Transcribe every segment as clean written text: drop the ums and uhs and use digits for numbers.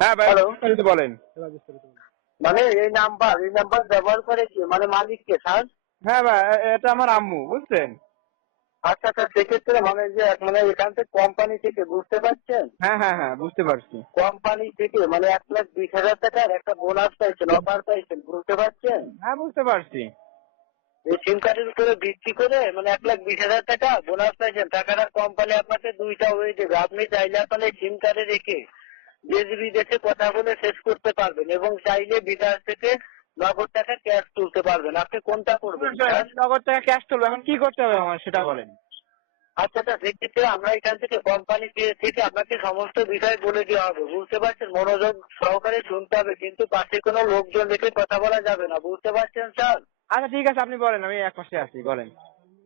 হ্যাঁ ভাই, হ্যালো। বিস্তারিত বলেন। মানে এই নাম্বার ব্যবহার করে কি মানে মালিককে স্যার? হ্যাঁ ভাই, এটা আমার আম্মু, বুঝছেন? আচ্ছা আচ্ছা, সেক্ষেত্রে মানে যে মানে এখান থেকে কোম্পানি থেকে বুঝতে পারছেন, হ্যাঁ হ্যাঁ হ্যাঁ, বুঝতে পারছি। কোম্পানি থেকে মানে 1,20,000 টাকার একটা বোনাস পাইছেন, অফার পাইছেন, বুঝতে পারছেন? হ্যাঁ, বুঝতে পারছি। এই সিম কার্ডের উপরে ভিত্তি করে মানে 1,20,000 টাকা বোনাস পাইছেন। টাকাটা কোম্পানি আপনাকে দুইটা হয়ে দেবে। আপনি চাইলে আপনার সিম কার্ডে রেখে দেশ বিদেশে কথা বলে শেষ করতে পারবেন এবং চাইলে বিদেশ থেকে নগদ টাকা ক্যাশ তুলতে পারবেন। আপনি কোনটা করবেন স্যার? নগদ টাকা ক্যাশ তুলবো, এখন কি করতে হবে আমার সেটা বলেন। আচ্ছা আচ্ছা, সেক্ষেত্রে আমরা এখান থেকে কোম্পানি থেকে আপনাকে সমস্ত বিষয় বলে দেওয়া হবে, বুঝতে পারছেন? মনোযোগ সহকারে শুনতে হবে, কিন্তু পাশে কোনো লোকজন রেখে কথা বলা যাবে না, বুঝতে পারছেন স্যার? আচ্ছা ঠিক আছে, আপনি বলেন, আমি এক পাশে আছি, বলেন।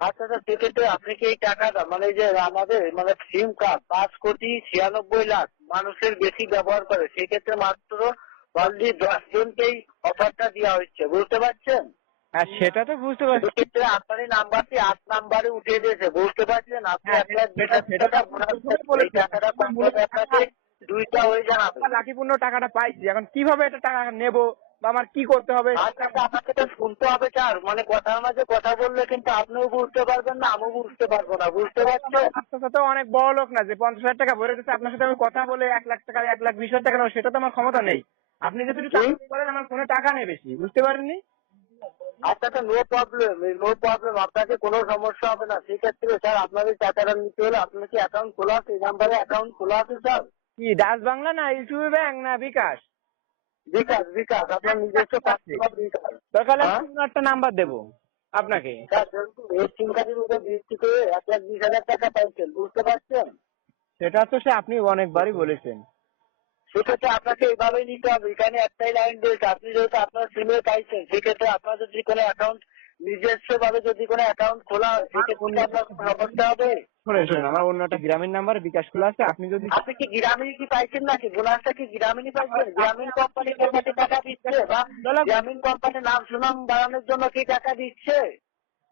আচ্ছা আচ্ছা, সেক্ষেত্রে আপনি কি এই টাকাটা মানে এই যে আমাদের মানে সিম কার্ড 5,96,00,000 মানুষের বেশি ব্যবহার করে, সেক্ষেত্রে মাত্র অলরেডি 10 জনকেই অফারটা দেওয়া হচ্ছে, বুঝতে পারছেন? হ্যাঁ, সেটা তো বুঝতে পারছি। সেক্ষেত্রে আপনার এই নাম্বারটি 8 নাম্বারে উঠে দিয়েছে, বুঝতে পারছেন? আপনি হ্যাঁ, আপনার সেটা সেটা তো টাকা আপনি বোনাস প্রথমেই পাচ্ছেন, এই বলেছেন। টাকাটা আমার মূলত কোম্পানি টাকা, আপনাকে দুইটা হয়ে জানাবে। লাকিপূর্ণ টাকাটা পাইছি, এখন কিভাবে এটা টাকা নেবো বা আমার কি করতে হবে আচ্ছা আচ্ছা, আপনাকে তো শুনতে হবে স্যার, মানে কথার মাঝে কথা বললে কিন্তু আপনিও বুঝতে পারবেন না, আমিও বুঝতে পারবো না, বুঝতে পারছেন? আপনার সাথে অনেক বড় লোক না যে 50,000 টাকা ভরে দিচ্ছে, আপনার সাথে আমি কথা বলে 1 লাখ টাকা, 1,20,000 টাকা নেবো, সেটা তো আমার ক্ষমতা নেই। আপনি যদি একটু কি? টাকা বলেন, আমার ফোনে টাকা নেই বেশি, বুঝতে পারেননি? আচ্ছা আচ্ছা, নো প্রবলেম, নো প্রবলেম, আপনাকে কোনো সমস্যা হবে না। সেক্ষেত্রে স্যার আপনাদের টাকাটা নিতে হলে আপনার কি অ্যাকাউন্ট খোলা আছে? এই নাম্বারে অ্যাকাউন্ট খোলা আছে স্যার? কি ডাচ বাংলা না ইউটিউব ব্যাংক না বিকাশ? বিকাশ, বিকাশ, আপনার নিজস্ব পাসপোর্ট বিকাশ। দরকার হলে হ্যাঁ আমি অন্য একটা নাম্বার দেবো আপনাকে। স্যার, যেহেতু এই সিম কার্ডের উপর ভিত্তি করে 1,20,000 টাকা পাইছেন, বুঝতে পারছেন? সেটা তো সে আপনি অনেকবারই বলেছেন। সেক্ষেত্রে আপনাকে এইভাবেই নিতে হবে। এখানে একটাই লাইন দিয়েছে, আপনি যেহেতু আপনার সিমে পাইছেন, সেক্ষেত্রে আপনার যদি কোনো অ্যাকাউন্ট নিজস্ব ভাবে যদি কোনো অ্যাকাউন্ট খোলা হয়, সেক্ষেত্রে কি আপনার কোনো সমস্যা হবে? শোনেন শোনেন, আমার অন্য একটা গ্রামীণ নাম্বারে বিকাশ খোলা আছে, আপনি যদি আপনি কি গ্রামীণ কি পাইছেন নাকি? বোনাসটা কি গ্রামীণই পাইছেন? গ্রামীণ কোম্পানি আপনাকে টাকা দিচ্ছে বা গ্রামীণ কোম্পানির নাম সুনাম বাড়ানোর জন্য কি টাকা দিচ্ছে?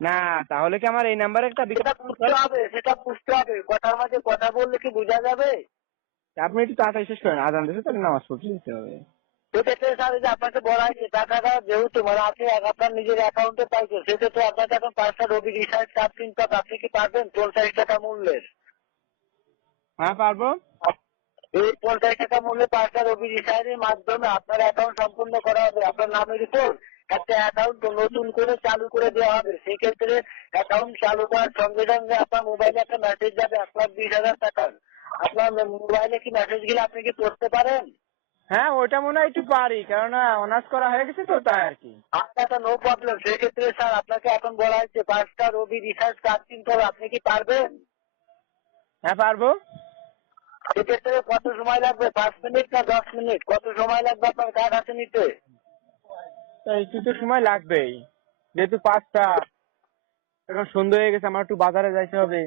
না, তাহলে কি আমার এই নাম্বারে একটা বিকাশ সেটা বুঝতে হবে, সেটা বুঝতে হবে। কথার মাঝে কথা বললে কি বোঝা যাবে? আপনি একটু তাড়াতাড়ি শেষ করেন, আজান দিয়েছে তাহলে নামাজ পড়তে দিতে হবে। সেক্ষেত্রে স্যার এই যে আপনাকে বলা হয়েছে টাকাটা যেহেতু মানে আপনি আপনার নিজের অ্যাকাউন্টে পাইছেন, সেক্ষেত্রে আপনাকে এখন 5টা রবি রিচার্জ কার্ড কিনতে হবে। আপনি কি পারবেন 50 টাকা মূল্যের? হ্যাঁ, পারবো। এই 50 টাকা মূল্যে 5টা রবি রিচার্জের মাধ্যমে আপনার অ্যাকাউন্ট সম্পূর্ণ করা হবে। আপনার নামের উপর একটা অ্যাকাউন্ট নতুন করে চালু করে দেওয়া হবে। সেক্ষেত্রে অ্যাকাউন্ট চালু করার সঙ্গে সঙ্গে আপনার মোবাইলে একটা মেসেজ যাবে 1,20,000 টাকার। আপনার মোবাইলে কি মেসেজ গেলে আপনি কি পড়তে পারেন? হ্যাঁ, ওইটা মনে হয় একটু পারি, কেননা অনার্স করা হয়ে গেছে তো, তাই আর কি। আচ্ছা, নো প্রবলেম। সেক্ষেত্রে স্যার আপনাকে এখন বলা হচ্ছে 5টা রবি রিচার্জ কার্ড কিনতে হবে। আপনি কি পারবেন? হ্যাঁ, পারবো। সেক্ষেত্রে কত সময় লাগবে? 5 মিনিট না 10 মিনিট? কত সময় লাগবে আপনার কার্ড হাতে নিতে? তো একটু তো সময় লাগবেই, যেহেতু 5টা, এখন সন্ধ্যা হয়ে গেছে, আমার একটু বাজারে যাইতে হবে।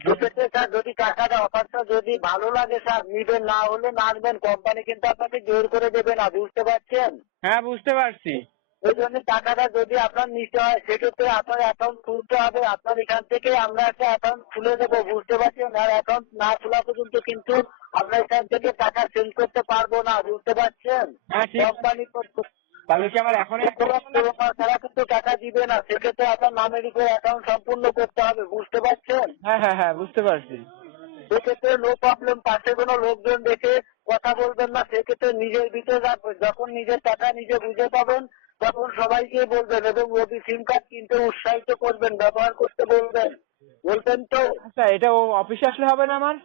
সেক্ষেত্রে স্যার যদি টাকাটা অফারটা যদি ভালো লাগে স্যার নিবেন, না হলে না নেবেন। কোম্পানি কিন্তু আপনাকে জোর করে দেবে না, বুঝতে পারছেন? হ্যাঁ, বুঝতে পারছি। এই জন্য টাকাটা যদি আপনার নিতে হয়, সেক্ষেত্রে আপনার অ্যাকাউন্ট খুলতে হবে। আপনার এখান থেকে আমরা একটা অ্যাকাউন্ট খুলে দেবো, বুঝতে পারছেন? আর অ্যাকাউন্ট না খোলা পর্যন্ত কিন্তু আমরা এখান থেকে টাকা সেন্ড করতে পারবো না, বুঝতে পারছেন? হ্যাঁ, ঠিক আছে। কোম্পানি তাহলে কি আমার এখন তারা কিন্তু টাকা দিবে না। সেক্ষেত্রে আপনার নামের উপর অ্যাকাউন্ট সম্পূর্ণ করতে হবে, বুঝতে পারছেন? হ্যাঁ হ্যাঁ হ্যাঁ, বুঝতে পারছি। সেক্ষেত্রে নো প্রবলেম, পাশে কোনো লোকজন দেখে কথা বলবেন না। সেক্ষেত্রে নিজের ভিতরে রাখবেন, যখন নিজের টাকা নিজে বুঝে পাবেন তখন সবাইকে বলবেন এবং রবি সিম কার্ড কিনতে উৎসাহিত করবেন, ব্যবহার করতে বলবেন, বলবেন তো? আচ্ছা, এটা ও অফিসে আসলে হবে না আমার,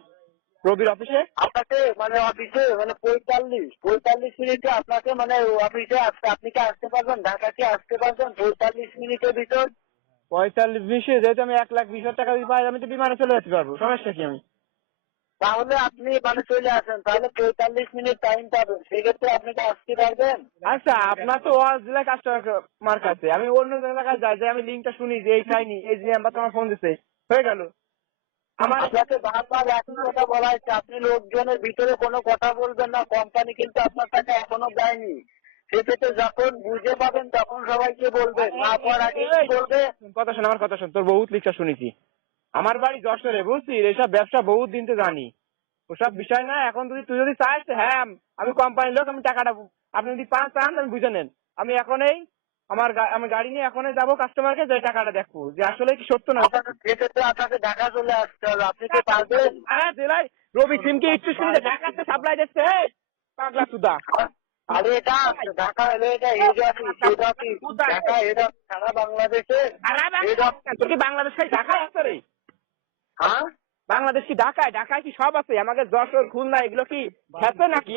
রবির অফিসে? আপনাকে মানে অফিসে মানে 45 মিনিটে আপনাকে মানে অফিসে আসতে, আপনি কি আসতে পারবেন? ঢাকা কি আসতে পারবেন 45 মিনিটের ভিতর? 45 যেহেতু আমি 1,20,000 টাকা যদি পাই, আমি তো বিমানে চলে যেতে পারবো, সমস্যা কি? আমি তাহলে আপনি মানে চলে আসেন, তাহলে 45 মিনিট টাইম পাবেন। সেক্ষেত্রে আপনি কি আসতে পারবেন? আচ্ছা, আপনার তো ওয়াজ জেলায় কাস্টমার কাছে, আমি অন্য জায়গায় যাই, যে আমি লিঙ্কটা শুনি যে এই চাইনি, এই যে নাম্বার তোমার ফোন দিছে, হয়ে গেল আমার। আপনাকে বারবার একই কথা বলা হয়েছে, আপনি লোকজনের ভিতরে কোনো কথা বলবেন না। কোম্পানি কিন্তু আপনার টাকা এখনো দেয়নি। সেক্ষেত্রে যখন বুঝে পাবেন তখন সবাইকে বলবেন, না পাওয়ার আগে কি বলবে? কথা শোন, আমার কথা শোন, তোর বহুত লিখা শুনেছি। আমার বাড়ি যশোরে, বুঝছিস, এসব ব্যবসা বহুত দিন তো জানি। ওসব বিষয় না। এখন তুই যদি চাস, হ্যাঁ আমি কোম্পানির লোক, আমি টাকাটা আপনি যদি চান আমি বুঝে নেন। আমি এখনই আমি গাড়ি নিয়ে এখনই যাবো কাস্টমারকে, যে টাকাটা দেখবো যে আসলে কি সত্য না। সেক্ষেত্রে আপনাকে ঢাকা চলে আসতে হবে, আপনি কি পারবেন? জেলায় রবি সিমকে একটু শুনে ঢাকাতে সাপ্লাই দিচ্ছে, পাগলা সুদা। আরে এটা ঢাকা হলে এটা head office, Dhaka head office সারা বাংলাদেশে হেড অফিস। তোর কি বাংলাদেশে ঢাকায় আছে রে? হ্যাঁ, বাংলাদেশ কি ঢাকায় কি সব আছে? আমাকে যশোর খুলনা এগুলো কি আছে নাকি?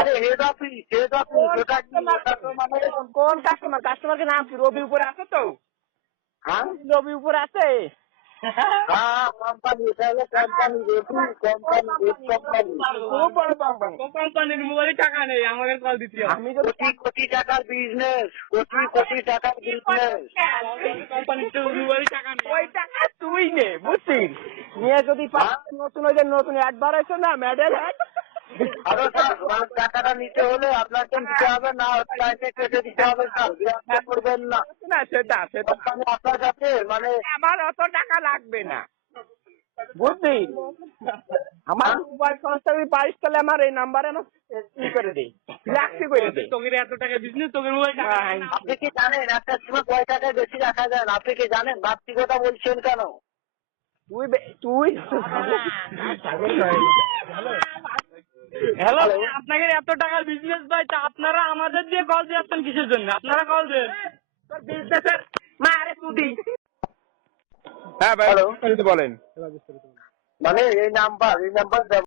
আরে হেড অফিস ওটা কি? ওটা তো মানে কোন কাস্টমারকে নাম কি? রবি উপরে আছে তো? হ্যাঁ রবি উপরে আছে। হ্যাঁ, কোম্পানি, এটা হলো কোম্পানি, কোম্পানি। খুব বড় কোম্পানির মোবাইলে টাকা নেই, আমাকে কল দিতে হবে। আমি যদি কোটি কোটি টাকার বিজনেস, কোটি কোটি টাকার বিজনেস। কোম্পানির মোবাইলে টাকা নেই, ওই টাকা তুই নে, বুঝছিস? নিয়ে যদি নতুন ওই যে নতুন অ্যাড বাড়াইছো না, মেডেল অ্যাড, আরো স্যার টাকাটা নিতে হলে আপনাকে নিতে হবে, না লাইনে কেটে দিতে হবে স্যার, বিরক্ত করবেন না। না সেটা কোম্পানি আপনার কাছে মানে আমার অত টাকা লাগবে না, বুঝলি? আমার মোবাইল সংস্থা যদি পারিস তাহলে আমার এই নাম্বারে আমার ই করে দেই, রাখছি করে দেই। তোকে এত টাকা বিজনেস, তোকে মোবাইল টাকা। আপনি কি জানেন একটা সময় কয় টাকায় বেশি রাখা যায় না? আপনি কি জানেন? বাড়তি কথা বলছেন কেন? তুই হ্যালো, আপনাকে এত টাকার বিজনেস ভাই, তা আপনারা আমাদের দিয়ে কল দিচ্ছেন কিসের জন্য? আপনারা কল দেন বিজনেসের মারে তুই। হ্যাঁ ভাই, বলেন। মানে এই নাম্বার